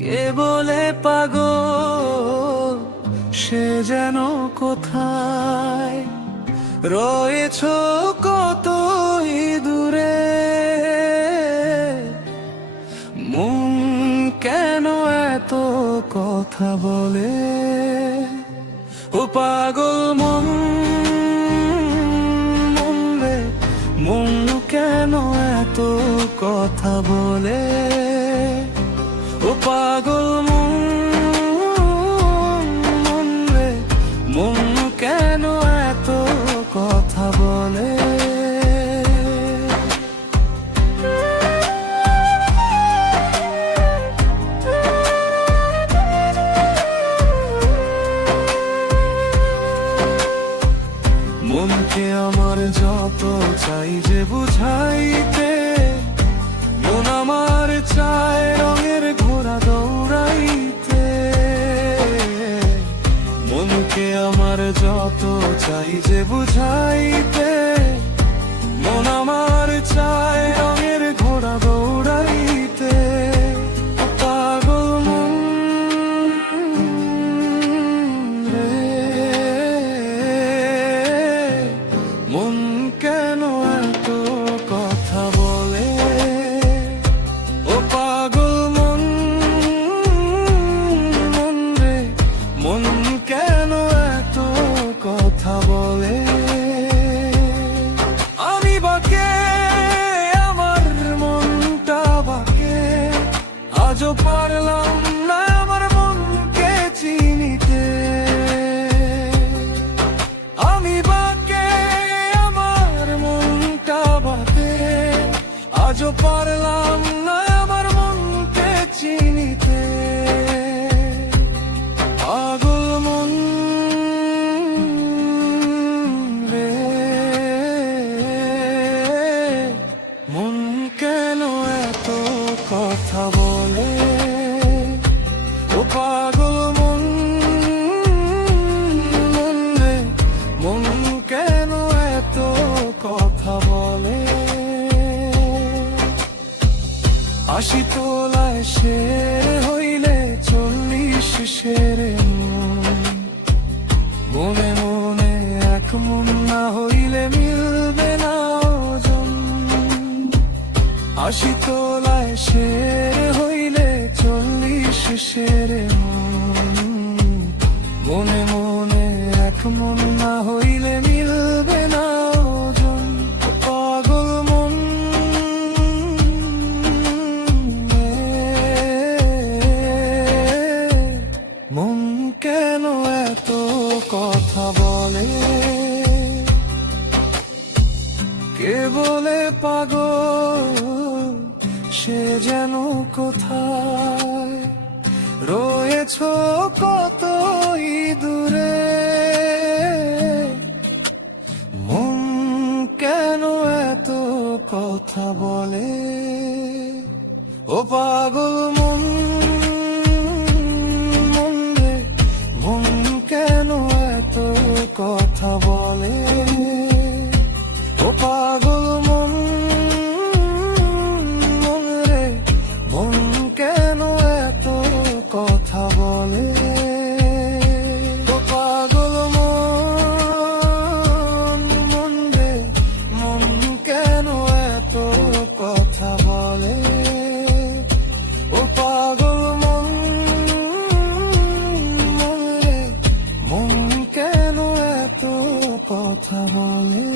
কে বলে পাগল সে যেন কোথায় রয়েছ কতই দূরে। মন কেন এত কথা বলে, ও পাগল মন, মন রে মন কেন এত কথা বলে, ও পাগল মন, মন রে মন কেন এত কথা বলে। মনকে আমার যত চাই যে বুঝাইতে, মন আমার চায় রঙের ঘোড়া দৌড়াইতে। মনকে আমার যত চাই যে বুঝাইতে, মন আমার চায় রঙের ঘোড়া দৌড়াইতে। পাগল মন রে, মন কেন এত কথা বলে, ও পাগল মন, মন রে মন কেন এত কথা বলে। আমি বাকে আমার মনটা বাকে, আজও পারলাম না আমার মনকে চিনিতে। আমি বাকে আমার মনটা বাকে, আজও পারলাম না আমার মনকে চিনিতে। পাগল মন রে, মন কেন এত কথা বলে, ও পাগল মন, মন রে মন কেন এত কথা বলে। ৮০ তোলায় শের হইলে ৪০ শেরে মন, মনে মনে এক মন না হইলে মিলবে না ওজন। ৮০ তোলায় শের হইলে ৪০ শেরে মন, মনে মনে এক মন না হইলে মিলবে না ওজন। পাগল মন মন কেন এত কথা বলে, কে বলে পাগল সে যেন কোথায় রয়েছ কতই দূরে। মন কেন এত কথা বলে, ও পাগল মন, মন রে মন কেন এত কথা বলে। ও পাগল মন, মন রে মন কেন এত কথা বলে। ও পাগল মন, মন রে মন কেন এত কথা বলে। ও পাগল মন, মন রে মন কেন এত কথা বলে।